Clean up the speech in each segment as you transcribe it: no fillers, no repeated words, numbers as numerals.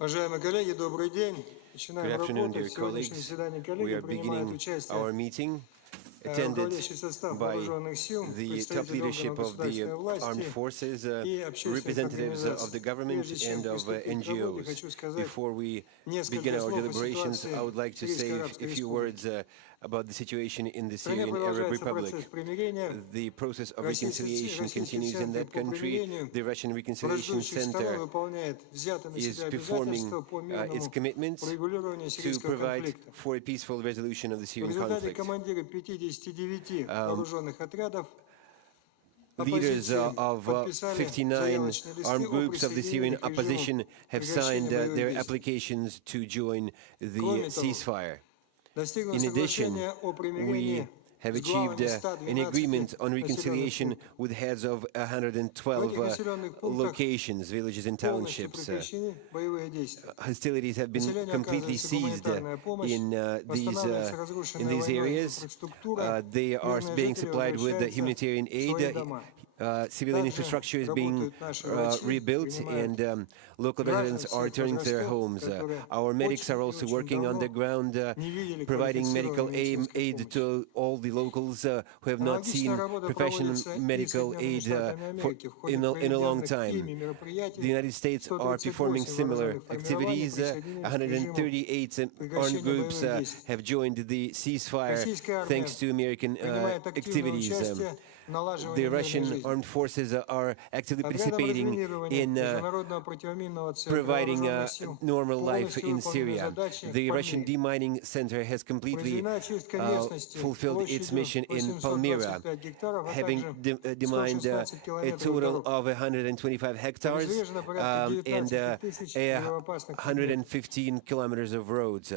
Уважаемые коллеги, добрый день. Good Начинаем afternoon, работу. dear В сегодняшнем colleagues. заседании We коллеги are принимают beginning участие our meeting, attended руководящий состав by вооруженных сил, the top представители органов leadership of the государственной armed власти forces, и общественных representatives of the организаций. government Прежде чем and of приступить к работе, NGOs. хочу сказать Before we begin несколько our слов о deliberations, ситуации I would like в to Сирийской say a Арабской few Республике. words about the situation in the В стране Syrian Arab продолжается Republic. процесс примирения. The process of Российский reconciliation continues in центр that по country. примирению The Russian Reconciliation враждующих сторон Center выполняет взятые на is себя performing обязательства по its мирному commitments урегулированию to сирийского provide конфликта. for a peaceful resolution of the В Syrian результате conflict. командиры 59 вооруженных отрядов Leaders оппозиции of подписали 59 заявочные листы armed о groups of the присоединении Syrian к режиму opposition have прекращения signed боевых their действий. applications to join the Кроме того, ceasefire. достигнуто In addition, соглашение о we примирении have с achieved главами an agreement 112 on населенных reconciliation пунктов. with heads of В этих 112 населенных пунктах locations, villages and полностью townships. прекращены боевые действия. Hostilities have been Населению completely оказывается seized гуманитарная помощь, in восстанавливается разрушенная these войной areas. инфраструктура, They are мирные being жители supplied with the возвращаются humanitarian в свои aid. дома. Civilian Также infrastructure is being работают наши врачи, rebuilt, принимают and local граждан residents are всех returning to their возрастов, homes. которые Our medics очень are и also очень working on the давно ground, не видели providing medical квалифицированной медицинской aid помощи. to all the locals who have not Аналогичная seen работа professional проводится и medical Соединенными aid Штатами Америки в ходе in a long проведенных time. ими мероприятий. The United States are performing 138 similar вооруженных формирований activities. присоединились к режиму 138 armed прекращения groups боевых действий. have joined the ceasefire Российская армия thanks to American принимает активное activities. участие в налаживании The мирной Russian жизни. armed forces are actively Отрядом participating разминирования in Международного противоминного центра providing вооруженных сил normal life полностью in выполнены Syria. задачи The в Russian Пальмире. demining center has completely Произведена очистка местности fulfilled its площадью mission in Palmyra, 825 гектаров, а having также demined 116 a километров total дорог. of 125 hectares Обезврежено порядка and 19 тысяч взрывоопасных предметов. 115 kilometers of roads.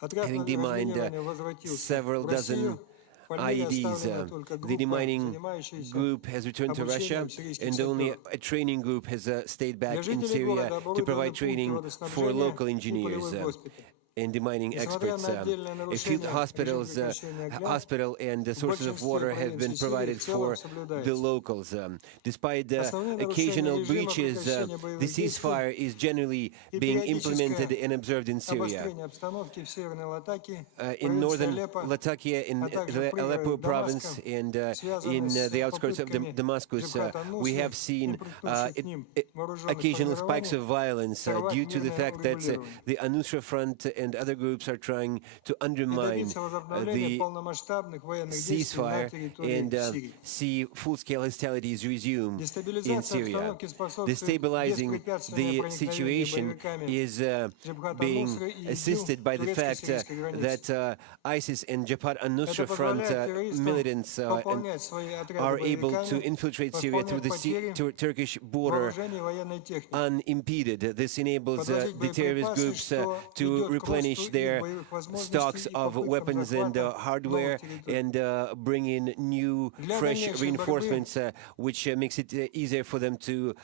Отряд Having demined разминирования возвратился several в dozen Россию. В Пальмире IEDs. оставлена только The группа, demining занимающаяся group has returned to Russia, обучением сирийских and only саперов. a training group has stayed Для back in жителей Syria города to оборудованы provide пункты training for водоснабжения local и engineers полевой госпиталь. and demining Несмотря experts. на отдельное A few нарушение hospitals, режима прекращения огня, hospital and в sources of большинстве water have been провинций Сирии provided в целом for the соблюдается. locals. Despite the Основные нарушения occasional режима breaches, прекращения the боевых действий ceasefire is generally и being implemented периодическое and observed in Syria. обострение обстановки в Северной Латакии, In northern Алеппо, Latakia, in а также the Aleppo пригород province, Дамаска, and связаны in с the outskirts of попытками Damascus, джихада we Нусры have и seen предыдущих к ним вооруженных occasional spikes формирований of violence сорвать due to the мирное fact that урегулирование the Anusra Front and other groups are trying to и undermine добиться возобновления the полномасштабных военных действий на ceasefire территории and Сирии. see full-scale hostilities resume in Дестабилизация Syria. обстановки способствует Destabilizing беспрепятственному the проникновению situation боевиками is Джабхата being Нусры и ИГИЛ assisted by к the fact турецко-сирийской границе. that ISIS and Jabhat al-Nusra Это Front позволяет террористам militants пополнять свои отряды are able to боевиками, infiltrate Syria through the восполнять потери Turkish border вооружений и военной техники. unimpeded. This enables Подвозить the terrorist боеприпасы, groups что to ведет к replenish росту их their боевых возможностей stocks и of попыткам weapons and захвата hardware новых территорий. and bring in new, Для fresh дальнейшей reinforcements, which makes it easier for them to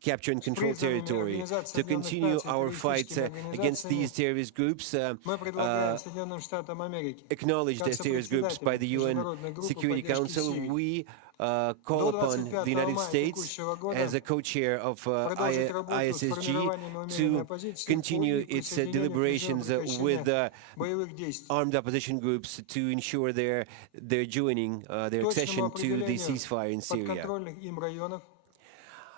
capture and control призывами territory. Организации To Объединенных continue Наций our fight террористическими against these организациями, terrorist groups, мы предлагаем Соединенным Штатам Америки acknowledged как as terrorist groups by the UN международной группы Security поддержки Council, Сирии we call до upon 25 the United мая States текущего года as a co-chair of продолжить работу с ISSG формированием умеренной to оппозиции continue по its присоединению к режиму deliberations with прекращения боевых действий. armed opposition groups to ensure their joining, their Точному accession to the определению ceasefire in Syria, подконтрольных им районов,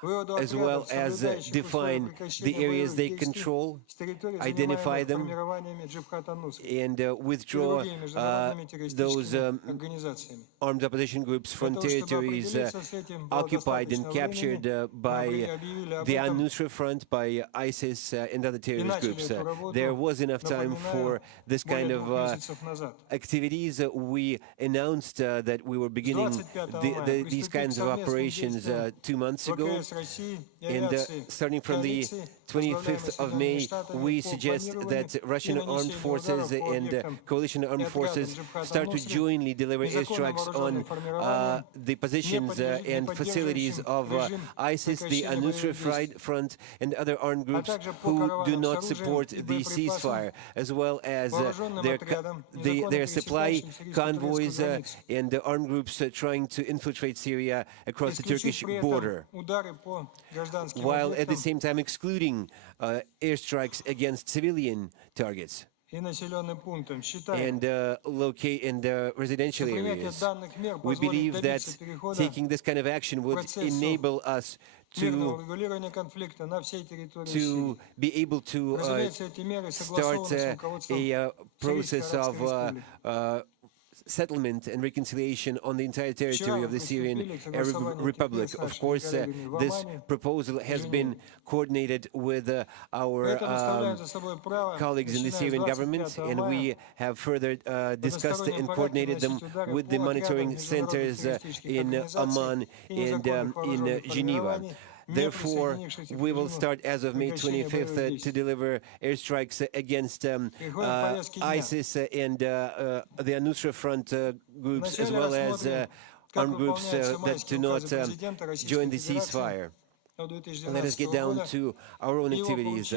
выводу as well отрядов, as соблюдающих условия define the прекращения areas боевых they действий control, с территорий, identify занимаемых them, формированиями Джабхата Нусры and и withdraw другими международными those террористическими организациями. armed opposition groups from Для того, чтобы territories определиться с этим, было occupied and достаточно captured времени, by мы объявили об the этом al-Nusra Front, by ISIS and other и terrorist начали groups. эту работу, There was enough time for напоминаю, this kind более of 2 месяцев назад. activities. We announced that we were beginning 25 мая these приступить kinds к of совместным operations действиям 2 months ago. ВКС России и And авиации starting from the коалиции, 25th of возглавляемой May, Соединенными Штатами, we по suggest планированию that Russian и armed нанесению forces ударов по and объектам coalition и armed отрядам forces Джабхата start to Нусры, jointly deliver незаконно airstrikes вооруженным on формированиям, the positions and facilities of ISIS, the al-Nusra Front, and other armed а groups также по who do караванам с not оружием support и the боеприпасам, ceasefire, as well as вооруженным отрядам, незаконно their supply пересекающим сирийско-турецкую convoys границу. and the armed groups trying to infiltrate Syria across the Turkish Исключив при этом border. удары while at the same time excluding airstrikes against civilian targets and residential areas. We believe that taking this kind of action would enable us to be able to start a process of settlement and reconciliation on the entire territory of the Syrian Arab Republic. Of course, this proposal has been coordinated with our colleagues in the Syrian government, and we have further discussed and coordinated them with the monitoring centers in Amman and in Geneva. Therefore, we will start as of May 25th to deliver airstrikes against ISIS and the Al-Nusra Front groups, as well as armed groups that do not join the ceasefire. Let us get down to our own activities.